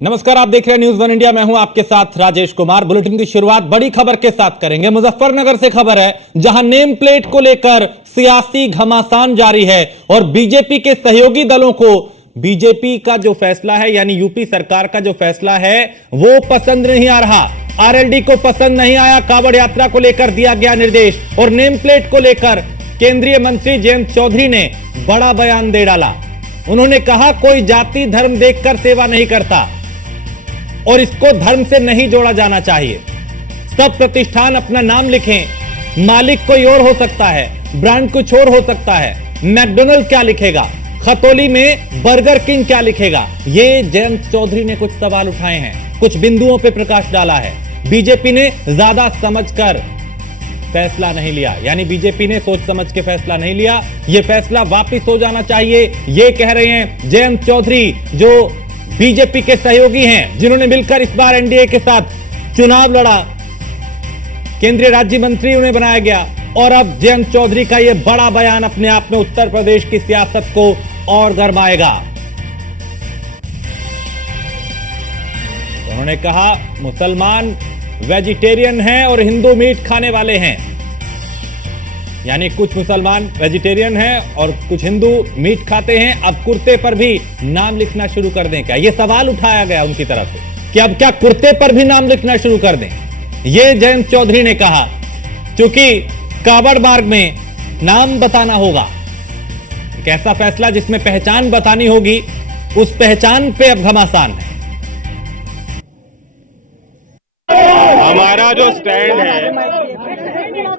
नमस्कार, आप देख रहे हैं न्यूज वन इंडिया। मैं हूं आपके साथ राजेश कुमार। बुलेटिन की शुरुआत बड़ी खबर के साथ करेंगे। मुजफ्फरनगर से खबर है, जहां नेम प्लेट को लेकर सियासी घमासान जारी है और बीजेपी के सहयोगी दलों को बीजेपी का जो फैसला है, यानी यूपी सरकार का जो फैसला है, वो पसंद नहीं आ रहा। आरएलडी को पसंद नहीं आया। कांवड़ यात्रा को लेकर दिया गया निर्देश और नेम प्लेट को लेकर केंद्रीय मंत्री जयंत चौधरी ने बड़ा बयान दे डाला। उन्होंने कहा, कोई जाति धर्म देखकर सेवा नहीं करता और इसको धर्म से नहीं जोड़ा जाना चाहिए। सब प्रतिष्ठान अपना नाम लिखें, मालिक कोई और हो सकता है, ब्रांड कुछ और हो सकता है। मैकडॉनल्ड क्या लिखेगा, खतौली में बर्गर किंग क्या लिखेगा। ये जयंत चौधरी ने कुछ सवाल उठाए हैं, कुछ बिंदुओं पर प्रकाश डाला है। बीजेपी ने ज्यादा समझकर फैसला नहीं लिया, यानी बीजेपी ने सोच समझ के फैसला नहीं लिया। यह फैसला वापिस हो जाना चाहिए, यह कह रहे हैं जयंत चौधरी, जो बीजेपी के सहयोगी हैं, जिन्होंने मिलकर इस बार एनडीए के साथ चुनाव लड़ा। केंद्रीय राज्य मंत्री उन्हें बनाया गया और अब जयंत चौधरी का यह बड़ा बयान अपने आप में उत्तर प्रदेश की सियासत को और गरमाएगा। उन्होंने कहा, मुसलमान वेजिटेरियन हैं और हिंदू मीट खाने वाले हैं, यानी कुछ मुसलमान वेजिटेरियन हैं और कुछ हिंदू मीट खाते हैं। अब कुर्ते पर भी नाम लिखना शुरू कर दें क्या? यह सवाल उठाया गया उनकी तरफ से कि अब क्या कुर्ते पर भी नाम लिखना शुरू कर दें। यह जयंत चौधरी ने कहा, क्योंकि कांवड़ मार्ग में नाम बताना होगा। एक ऐसा फैसला जिसमें पहचान बतानी होगी, उस पहचान पे अब घमासान है। हमारा जो स्टैंड है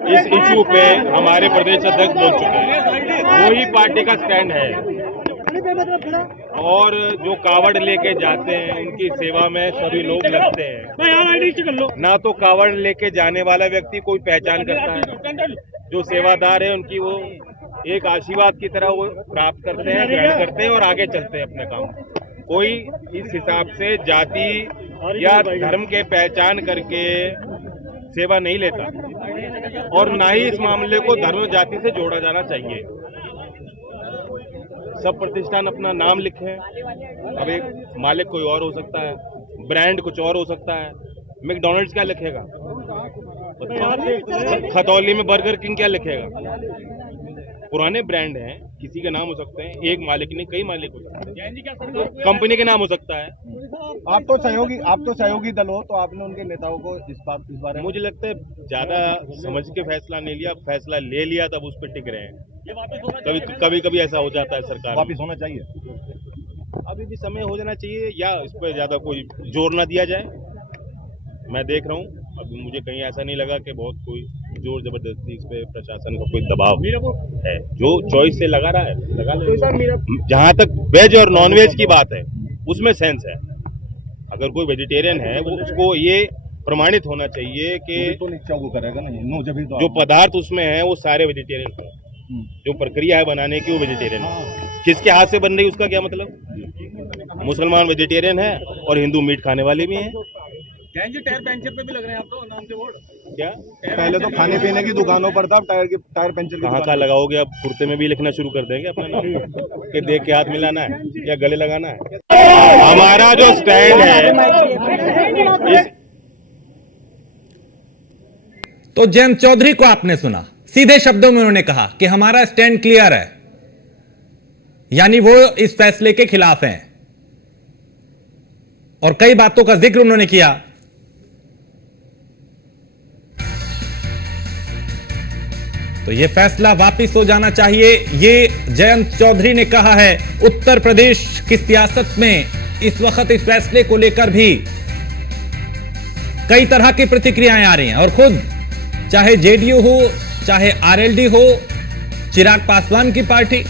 इस इशू पे हमारे प्रदेश अध्यक्ष बोल चुके हैं, वही पार्टी का स्टैंड है। और जो कावड़ लेके जाते हैं उनकी सेवा में सभी लोग लगते हैं। ना तो कावड़ लेके जाने वाला व्यक्ति कोई पहचान करता है, जो सेवादार है उनकी वो एक आशीर्वाद की तरह वो प्राप्त करते हैं, ग्रहण करते हैं और आगे चलते हैं अपने काम। कोई इस हिसाब से जाति या धर्म के पहचान करके सेवा नहीं लेता और ना ही इस मामले को धर्म जाति से जोड़ा जाना चाहिए। सब प्रतिष्ठान अपना नाम लिखें। अब एक मालिक कोई और हो सकता है, ब्रांड कुछ और हो सकता है। मैकडॉनल्ड्स क्या लिखेगा, खतौली में बर्गर किंग क्या लिखेगा। पुराने ब्रांड हैं, किसी के नाम हो सकते हैं, एक मालिक नहीं कई मालिक हो सकते हैं, कंपनी के नाम हो सकता है। आप तो सहयोगी दल हो, तो आपने उनके नेताओं को इस बारे में, मुझे लगता है ज्यादा समझ के फैसला नहीं लिया, फैसला ले लिया तब उस पर टिक रहे हैं। कभी ऐसा हो जाता है, सरकार वापिस होना चाहिए। अभी भी समय हो जाना चाहिए या इस पर ज्यादा कोई जोर ना दिया जाए। मैं देख रहा हूँ, अभी मुझे कहीं ऐसा नहीं लगा कि बहुत कोई जोर जबरदस्ती इस पे प्रशासन का कोई दबाव है। जो चॉइस से लगा रहा है लगा ले। जहाँ तक वेज और नॉन वेज की बात है उसमें सेंस है। अगर कोई वेजिटेरियन है वो उसको ये प्रमाणित होना चाहिए कि तो वो करेगा नहीं, तो जो पदार्थ उसमें है वो सारे वेजिटेरियन है। जो प्रक्रिया है बनाने की वो वेजिटेरियन है। किसके हाथ से बन रही उसका क्या मतलब। मुसलमान वेजिटेरियन है और हिंदू मीट खाने वाले भी हैं। टायर पंचर पे भी लग रहे हैं आपको नाम के बोर्ड क्या? पहले तो खाने पीने की दुकानों पर था, टायर पंचर कहाँ का लगाओगे? अब कुर्ते में भी लिखना शुरू कर देंगे अपना नाम कि देख के हाथ मिलाना है या गले लगाना है। हमारा जो स्टैंड है तो जयंत चौधरी को आपने सुना, सीधे शब्दों में उन्होंने कहा कि हमारा स्टैंड क्लियर है, यानी वो इस फैसले के खिलाफ हैं और कई बातों का जिक्र उन्होंने किया। तो यह फैसला वापिस हो जाना चाहिए, ये जयंत चौधरी ने कहा है। उत्तर प्रदेश की सियासत में इस वक्त इस फैसले को लेकर भी कई तरह की प्रतिक्रियाएं आ रही हैं और खुद चाहे जेडीयू हो, चाहे आरएलडी हो, चिराग पासवान की पार्टी,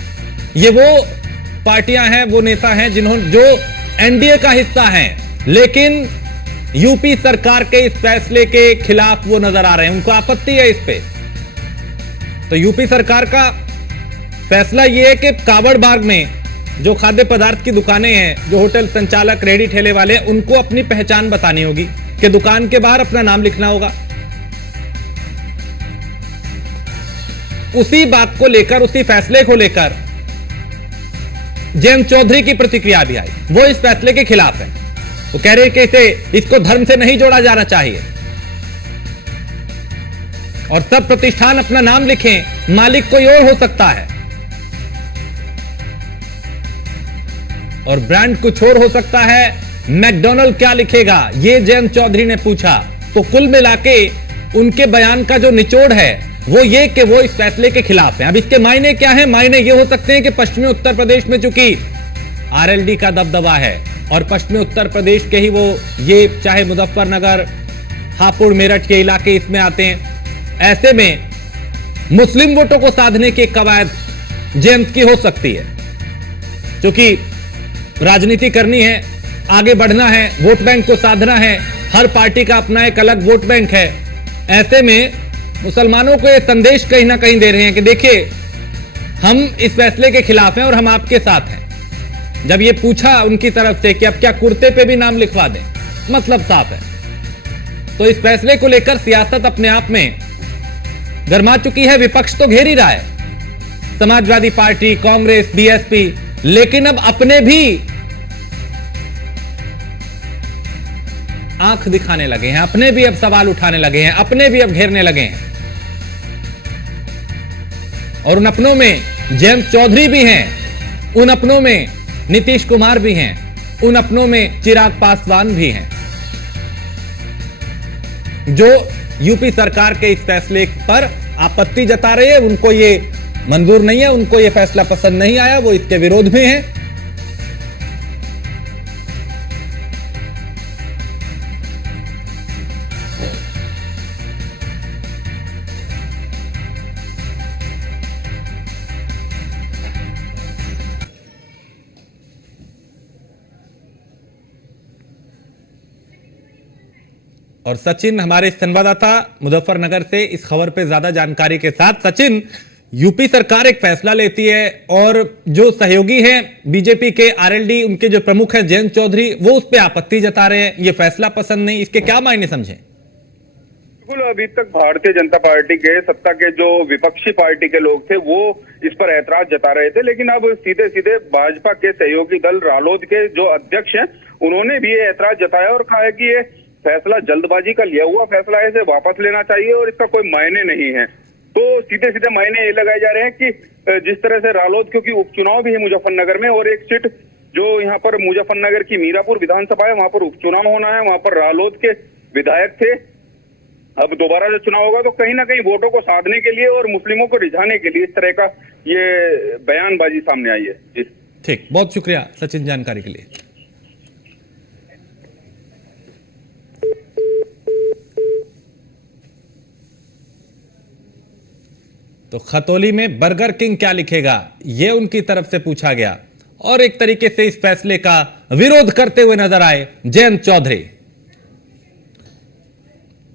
ये वो पार्टियां हैं, वो नेता हैं जिन्होंने जो एनडीए का हिस्सा हैं, लेकिन यूपी सरकार के इस फैसले के खिलाफ वो नजर आ रहे हैं। उनको आपत्ति है इस पे। तो यूपी सरकार का फैसला ये है कि कांवड़ मार्ग में जो खाद्य पदार्थ की दुकानें हैं, जो होटल संचालक, रेहड़ी ठेले वाले, उनको अपनी पहचान बतानी होगी कि दुकान के बाहर अपना नाम लिखना होगा। उसी बात को लेकर, उसी फैसले को लेकर जयंत चौधरी की प्रतिक्रिया भी आई। वो इस फैसले के खिलाफ है। वो कह रहे हैं कि इसको धर्म से नहीं जोड़ा जाना चाहिए और सब प्रतिष्ठान अपना नाम लिखें, मालिक कोई और हो सकता है और ब्रांड कुछ और हो सकता है। मैकडॉनल्ड क्या लिखेगा, ये जयंत चौधरी ने पूछा। तो कुल मिलाके उनके बयान का जो निचोड़ है वो ये कि वो इस फैसले के खिलाफ है। अब इसके मायने क्या है? मायने ये हो सकते हैं कि पश्चिमी उत्तर प्रदेश में चूंकि आरएलडी का दबदबा है और पश्चिमी उत्तर प्रदेश के ही वो ये चाहे मुजफ्फरनगर, हापुड़, मेरठ के इलाके इसमें आते हैं, ऐसे में मुस्लिम वोटों को साधने की कवायद जयंत की हो सकती है। क्योंकि राजनीति करनी है, आगे बढ़ना है, वोट बैंक को साधना है, हर पार्टी का अपना एक अलग वोट बैंक है। ऐसे में मुसलमानों को यह संदेश कहीं ना कहीं दे रहे हैं कि देखिए हम इस फैसले के खिलाफ हैं और हम आपके साथ हैं। जब ये पूछा उनकी तरफ से कि अब क्या कुर्ते पे भी नाम लिखवा दें, मतलब साफ है। तो इस फैसले को लेकर सियासत अपने आप में गरमा चुकी है। विपक्ष तो घेर ही रहा है, समाजवादी पार्टी, कांग्रेस, बीएसपी, लेकिन अब अपने भी आंख दिखाने लगे हैं, अपने भी अब सवाल उठाने लगे हैं, अपने भी अब घेरने लगे हैं। और उन अपनों में जयंत चौधरी भी हैं, उन अपनों में नीतीश कुमार भी हैं, उन अपनों में चिराग पासवान भी हैं, जो यूपी सरकार के इस फैसले पर आपत्ति जता रहे हैं। उनको ये मंजूर नहीं है, उनको ये फैसला पसंद नहीं आया, वो इसके विरोध में है। और सचिन हमारे संवाददाता मुजफ्फरनगर से इस खबर पे ज्यादा जानकारी के साथ। सचिन, यूपी सरकार एक फैसला लेती है और जो सहयोगी हैं बीजेपी के आरएलडी, उनके जो प्रमुख हैं जयंत चौधरी, वो उस पर आपत्ति जता रहे हैं, ये फैसला पसंद नहीं। इसके क्या मायने समझें? बिल्कुल, अभी तक भारतीय जनता पार्टी के सत्ता के जो विपक्षी पार्टी के लोग थे वो इस पर ऐतराज जता रहे थे, लेकिन अब सीधे सीधे भाजपा के सहयोगी दल रालोद के जो अध्यक्ष हैं उन्होंने भी ये ऐतराज जताया और कहा है कि ये फैसला जल्दबाजी का लिया हुआ फैसला है, इसे वापस लेना चाहिए और इसका कोई मायने नहीं है। तो सीधे सीधे मायने ये लगाए जा रहे हैं कि जिस तरह से रालोद, क्योंकि उपचुनाव भी है मुजफ्फरनगर में और एक सीट जो यहाँ पर मुजफ्फरनगर की मीरापुर विधानसभा है वहां पर उपचुनाव होना है, वहां पर रालोद के विधायक थे। अब दोबारा जो चुनाव होगा तो कहीं ना कहीं वोटों को साधने के लिए और मुस्लिमों को रिझाने के लिए इस तरह का ये बयानबाजी सामने आई है। जी ठीक, बहुत शुक्रिया सचिन जानकारी के लिए। तो खतौली में बर्गर किंग क्या लिखेगा, यह उनकी तरफ से पूछा गया और एक तरीके से इस फैसले का विरोध करते हुए नजर आए जयंत चौधरी।